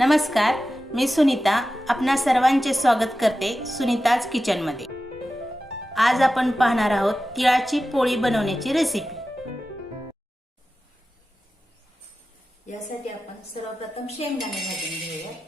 नमस्कार, मी सुनीता आपणा सर्वांचे स्वागत करते सुनीताज किचनमध्ये। आज आपण पाहणार आहोत तिळाची पोळी बनवण्याची रेसिपी। यासाठी आपण सर्वप्रथम शेंगदाणे भाजून घेऊया।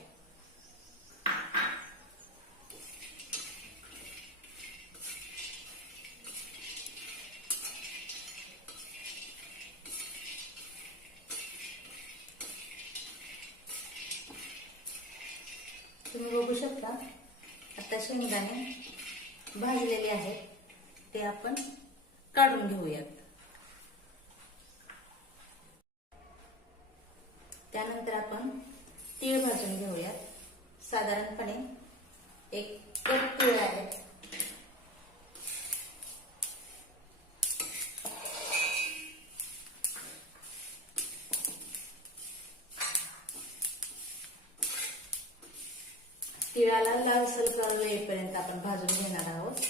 तुम्ही बघू शकता आता शेंगदाणे भाजलेले आहेत, ते आपण काढून घेऊयात। त्यानंतर आपण तीळ भाजून घेऊयात। साधारणपणे एक कप तीळ आहे। तिळाला लालसर कलर येईपर्यंत आपण भाजून घेणार आहोत।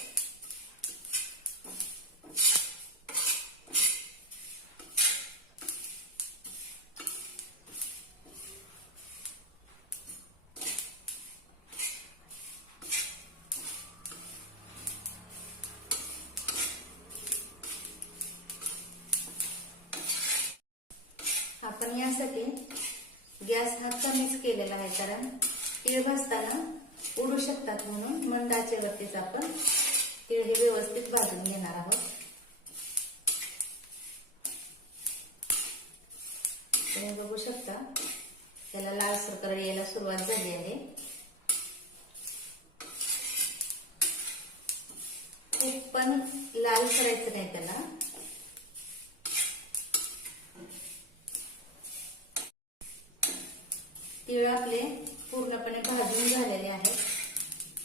आपण यासाठी गॅस हा कमीच केलेला आहे, कारण तीळ भाजताना उडू शकतात, म्हणून मंद आचेवरतीच आपण तीळ हे व्यवस्थित भाजून घेणार आहोत। तुम्ही बघू शकता त्याला लालसर कलर यायला सुरुवात झाली आहे। खूप पण लाल करायचं नाही त्याला। तीळ आपले पूर्णपणे भाजून झालेले आहेत,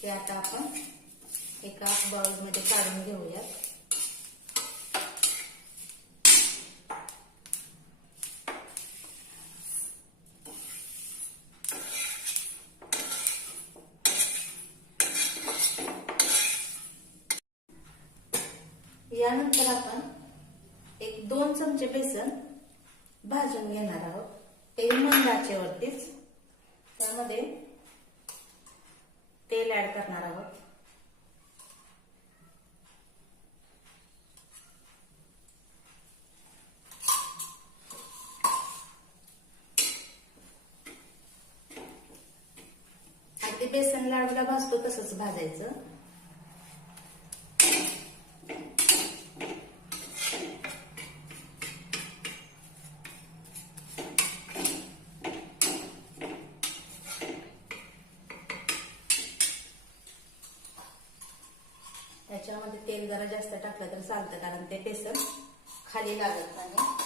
ते आता आपण एका बाउल मध्ये काढून घेऊया। यानंतर आपण एक 2 चमचे बेसन भाजून घेणार आहोत, ते मंद आचेवरतीच। त्यामध्ये तेल ऍड करणार आहोत। अगदी बेसन लाडूला भाजतो तसंच भाजायचं। त्याच्यामध्ये तेल जरा जास्त टाकलं तर चालतं, कारण ते बेसन खाली लागत नाही।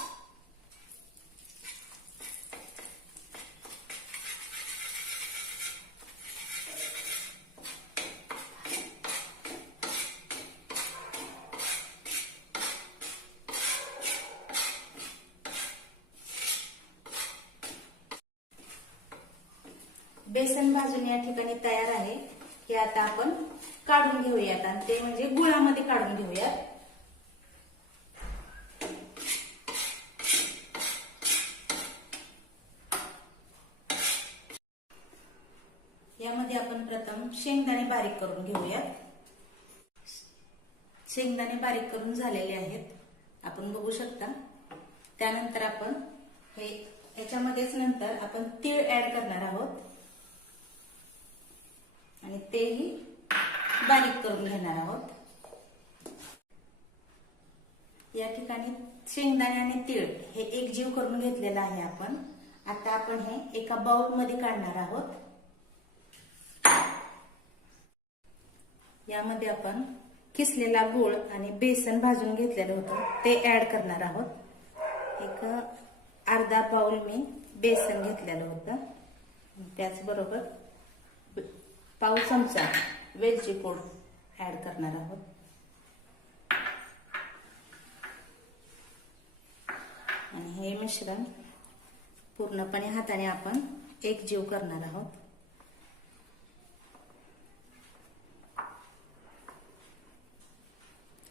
बेसन भाजून या ठिकाणी तयार आहे। हे आता आपण काढून घेऊयात, आणि ते म्हणजे गुळामध्ये काढून घेऊयात। यामध्ये आपण प्रथम शेंगदाणे बारीक करून घेऊयात। शेंगदाणे बारीक करून झालेले आहेत, आपण बघू शकता। त्यानंतर आपण याच्यामध्येच नंतर आपण तीळ ऍड करणार आहोत, आणि तेही बारीक करून घेणार आहोत। या ठिकाणी शेंगदाणे आणि तीळ हे एकजीव करून घेतलेलं आहे आपण। आता आपण हे एका बाउल मध्ये काढणार आहोत। यामध्ये आपण किसलेला गूळ आणि बेसन भाजून घेतलेलं होतं ते ऍड करणार आहोत। एक अर्धा बाउल मी बेसन घेतलेलं होतं, त्याचबरोबर पाव चमचा वेलची पूड ऍड करणार आहोत। आणि हे मिश्रण पूर्णपणे हाताने आपण एकजीव करणार आहोत।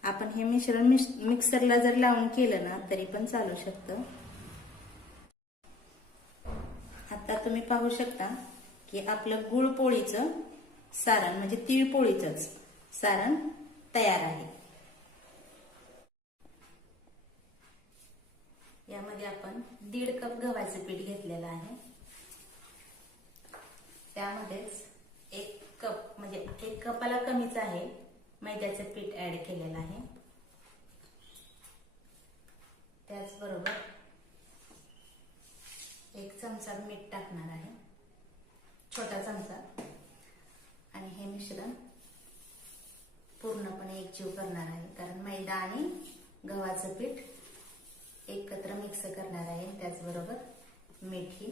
आपण हे मिश्रण मिक्सरला जर लावून केलं ना तरी पण चालू शकतं। आता तुम्ही पाहू शकता की आपलं गुळपोळीचं सारण म्हणजे तिळपोळीचंच सारण तयार आहे. यामध्ये आपण 1.5 कप गव्हाचं पीठ घेतलेलं आहे. त्यामध्येच 1 कप म्हणजे 1 कपाला कमीच आहे मैद्याचं पीठ ऍड केलेलं आहे. त्याचबरोबर 1 चमचा मीठ टाकणार आहे, छोटा चमचा. आणि हे मिश्रण पूर्णपणे एकजीव करणार आहे, कारण मैदा आणि गव्हाचं पीठ एकत्र मिक्स करणार आहे. त्याचबरोबर मीठही.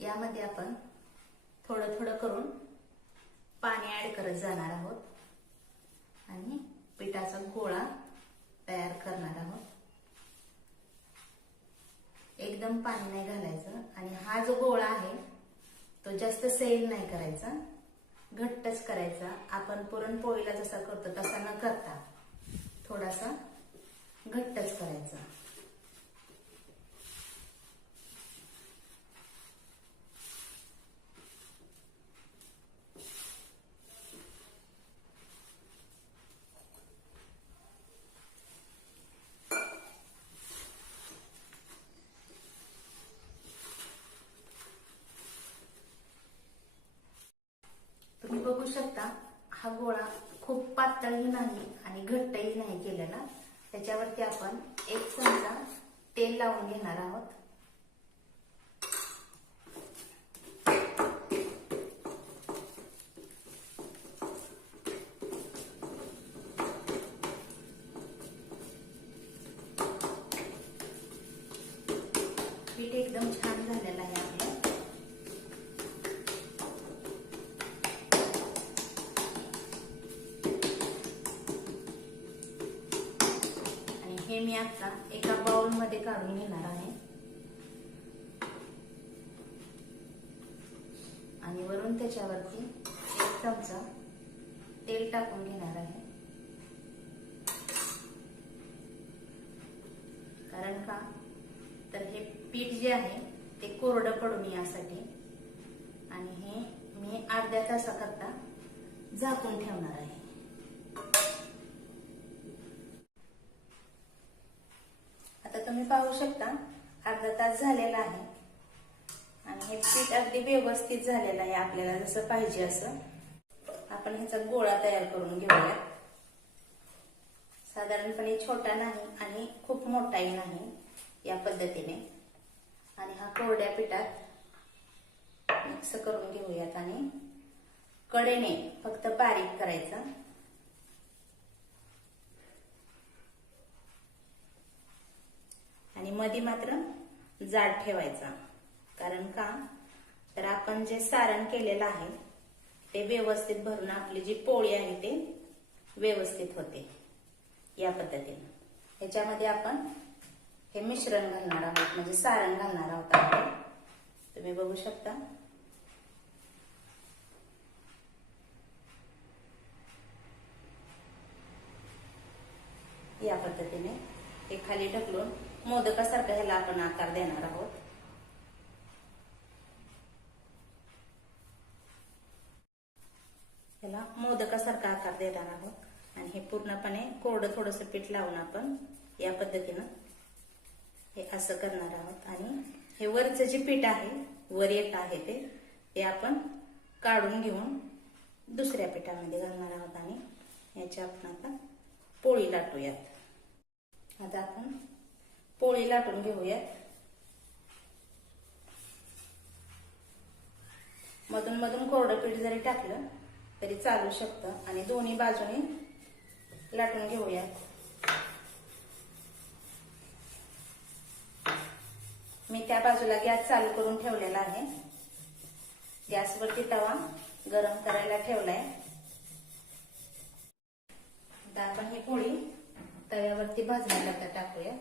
यामध्ये आपण थोडं थोडं करून पाणी ऍड करत जाणार आहोत आणि पिठाचा गोळा तयार करणार आहोत. एकदम पाणी नाही घालायचं आणि हा जो गोळा आहे तो जास्त सैल नाही करायचा, घट्टच करायचा. आपण पुरणपोळीला जसा करतो तसा न करता थोडासा घट्टच करायचा. तुम्ही बघू शकता हा गोळा खूप पातळही नाही आणि घट्टही नाही केलेला. त्याच्यावरती आपण 1 चमचा तेल लावून घेणार आहोत. पीठ एकदम छान झालेलं आहे आपलं. हे मी आता एका बाउल मध्ये काढून घेणार आहे आणि वरून त्याच्यावरती 1 चमचा तेल टाकून घेणार आहे. कारण का तर हे पीठ जे आहे ते कोरडं पडून यासाठी. आणि हे मी अर्ध्या तासाकरता झाकून ठेवणार आहे. तुम्ही पाहू शकता अर्धा तास झालेला आहे आणि हे पीठ अगदी व्यवस्थित झालेलं आहे. आपल्याला जसं पाहिजे असं आपण ह्याचा गोळा तयार करून घेऊया. साधारणपणे छोटा नाही आणि खूप मोठाही नाही, या पद्धतीने. आणि हा कोरड्या पिठात मिक्स करून घेऊयात आणि कडेने फक्त बारीक करायचा. आणि मध्ये मात्र जाड ठेवायचा. कारण का तर आपण जे सारण केलेलं आहे ते व्यवस्थित भरून आपली जी पोळी आहे ते व्यवस्थित होते. या पद्धतीने ह्याच्यामध्ये आपण हे मिश्रण घालणार आहोत, म्हणजे सारण घालणार आहोत आपण. तुम्ही बघू शकता. या पद्धतीने हे खाली ढकलून मोदकासारखा ह्याला आपण आकार देणार आहोत. ह्याला मोदकासारखा आकार देणार आहोत आणि हे पूर्णपणे कोरडं थोडंसं पीठ लावून आपण या पद्धतीनं हे असं करणार आहोत. आणि हे वरचं जे पीठ आहे, वर एक आहे ते आपण काढून घेऊन दुसऱ्या पिठामध्ये घालणार आहोत आणि याची आपण आता पोळी लाटूयात. आता आपण पोळी लाटून घेऊयात. मधून मधून कोरडं पीठ जरी टाकलं तरी चालू शकतं आणि दोन्ही बाजूने लाटून घेऊयात. मी त्या बाजूला गॅस चालू करून ठेवलेला आहे. गॅसवरती तवा गरम करायला ठेवलाय. आता आपण ही पोळी तव्यावरती भाजण्याला टाकूया.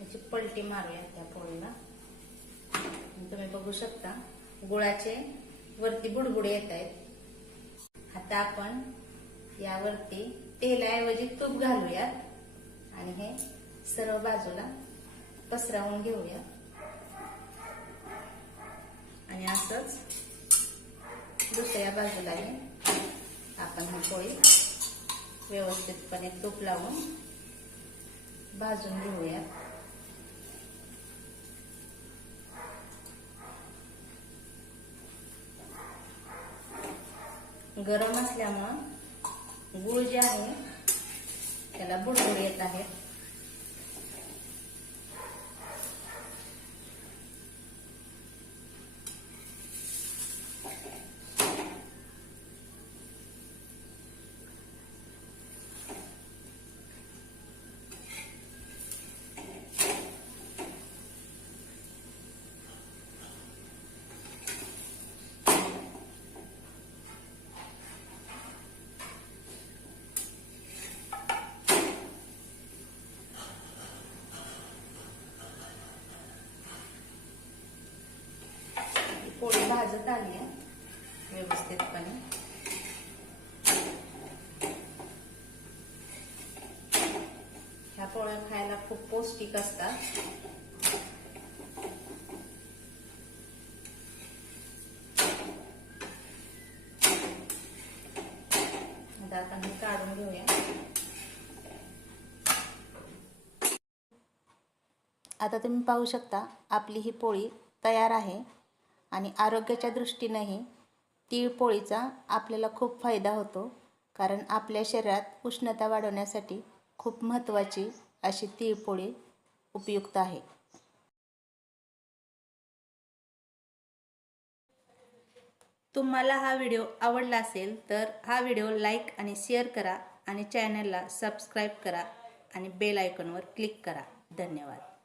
याची पलटी मारूया त्या पोळीला. तुम्ही बघू शकता गुळाचे वरती बुडबुडे येत आहेत। आता आपण यावरती तेलाऐवजी तूप घालूयात आणि हे सर्व बाजूला पसरवून घेऊया आणि असंच दुसऱ्या बाजूलाही आपण ही पोळी व्यवस्थितपणे तूप लावून भाजून घेऊया। गरम असल्यामुळं गूळ जे आहे त्याला बुडबुड येत आहेत। पोळी भाजत आली आहे व्यवस्थितपणे। ह्या पोळ्या खायला खूप पौष्टिक असतात। आता आपण हे काढून घेऊया। आता तुम्ही पाहू शकता आपली ही पोळी तयार आहे आणि आरोग्याच्या दृष्टीनेही तीळ पोळीचा आपल्याला खूप फायदा होतो, कारण आपल्या शरीरात उष्णता वाढवण्यासाठी खूप महत्त्वाची अशी तीळ पोळी उपयुक्त आहे। तुम्हाला हा व्हिडिओ आवडला असेल तर हा व्हिडिओ लाईक आणि शेअर करा आणि चॅनलला सबस्क्राईब करा आणि बेल आयकॉनवर क्लिक करा। धन्यवाद।